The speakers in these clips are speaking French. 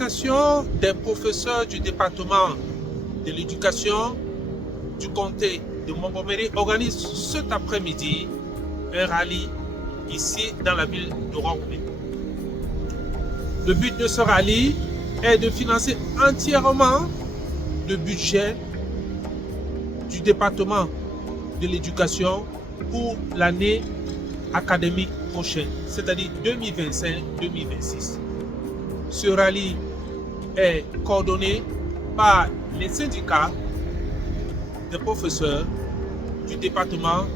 L'Association des professeurs du département de l'éducation du comté de Montgomery organise cet après-midi un rallye ici dans la ville de Rockville. Le but de ce rallye est de financer entièrement le budget du département de l'éducation pour l'année académique prochaine, c'est-à-dire 2025-2026. Ce rallye est coordonné par les syndicats des professeurs du département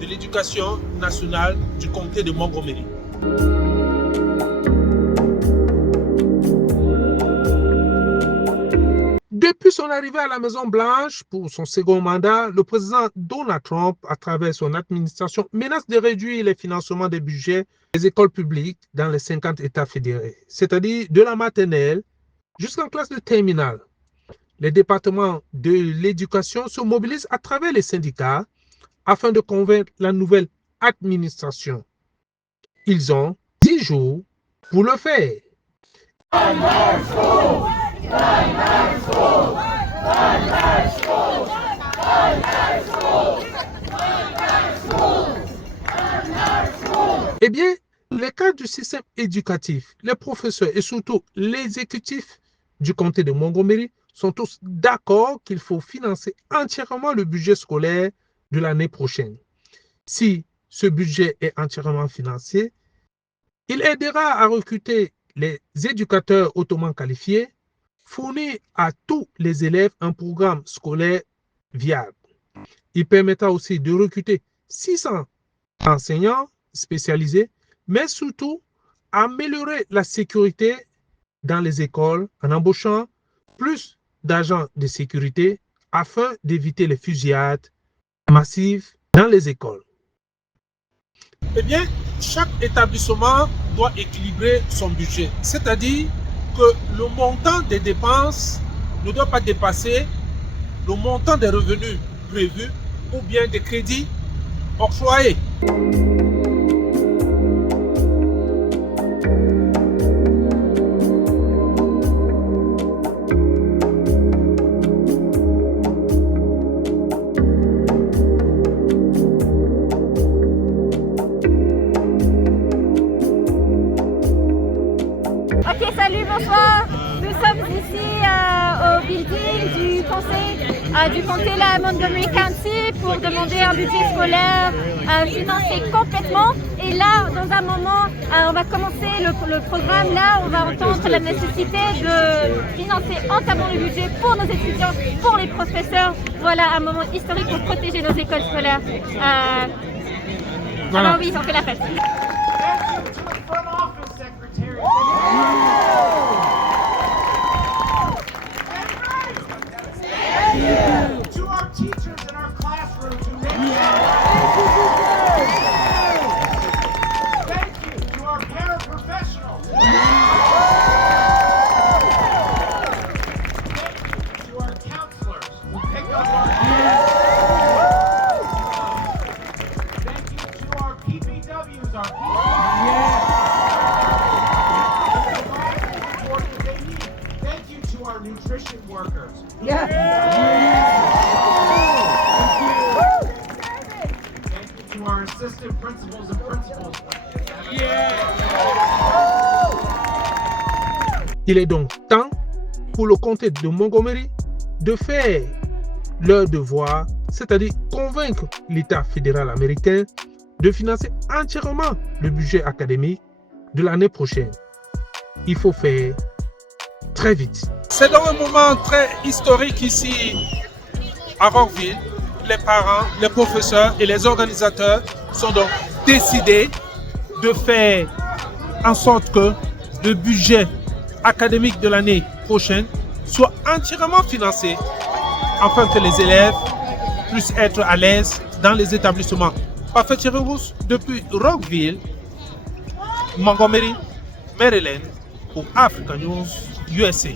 de l'éducation nationale du comté de Montgomery. Depuis son arrivée à la Maison-Blanche pour son second mandat, le président Donald Trump, à travers son administration, menace de réduire les financements des budgets des écoles publiques dans les 50 États fédérés, c'est-à-dire de la maternelle jusqu'en classe de terminale. Les départements de l'éducation se mobilisent à travers les syndicats afin de convaincre la nouvelle administration. Ils ont 10 jours pour le faire. Eh bien, les cadres du système éducatif, les professeurs et surtout les exécutifs du comté de Montgomery sont tous d'accord qu'il faut financer entièrement le budget scolaire de l'année prochaine. Si ce budget est entièrement financé, il aidera à recruter les éducateurs hautement qualifiés, fournir à tous les élèves un programme scolaire viable. Il permettra aussi de recruter 600 enseignants spécialisés, mais surtout améliorer la sécurité dans les écoles en embauchant plus d'agents de sécurité afin d'éviter les fusillades massives dans les écoles. Eh bien, chaque établissement doit équilibrer son budget, c'est-à-dire que le montant des dépenses ne doit pas dépasser le montant des revenus prévus ou bien des crédits octroyés. Ok, salut, bonsoir. Nous sommes ici au building du conseil du comté de Montgomery County pour demander un budget scolaire financé complètement. Et là, dans un moment, on va commencer le programme. Là, on va entendre la nécessité de financer entièrement le budget pour nos étudiants, pour les professeurs. Voilà un moment historique pour protéger nos écoles scolaires. Voilà. Alors oui, on fait la fête. To our teachers in our classrooms who make Thank you to our paraprofessionals. Thank you to our counselors who pick up our Thank you to our PPWs, our Thank you to our nutrition workers. Thank you to our assistant principals and principals. Il est donc temps pour le comté de Montgomery de faire leur devoir, c'est-à-dire convaincre l'État fédéral américain de financer entièrement le budget académique de l'année prochaine. Il faut faire très vite. C'est donc un moment très historique ici à Rockville. Les parents, les professeurs et les organisateurs sont donc décidés de faire en sorte que le budget académique de l'année prochaine soit entièrement financé afin que les élèves puissent être à l'aise dans les établissements. Parfait Chirous depuis Rockville, Montgomery, Maryland pour Africa News USA.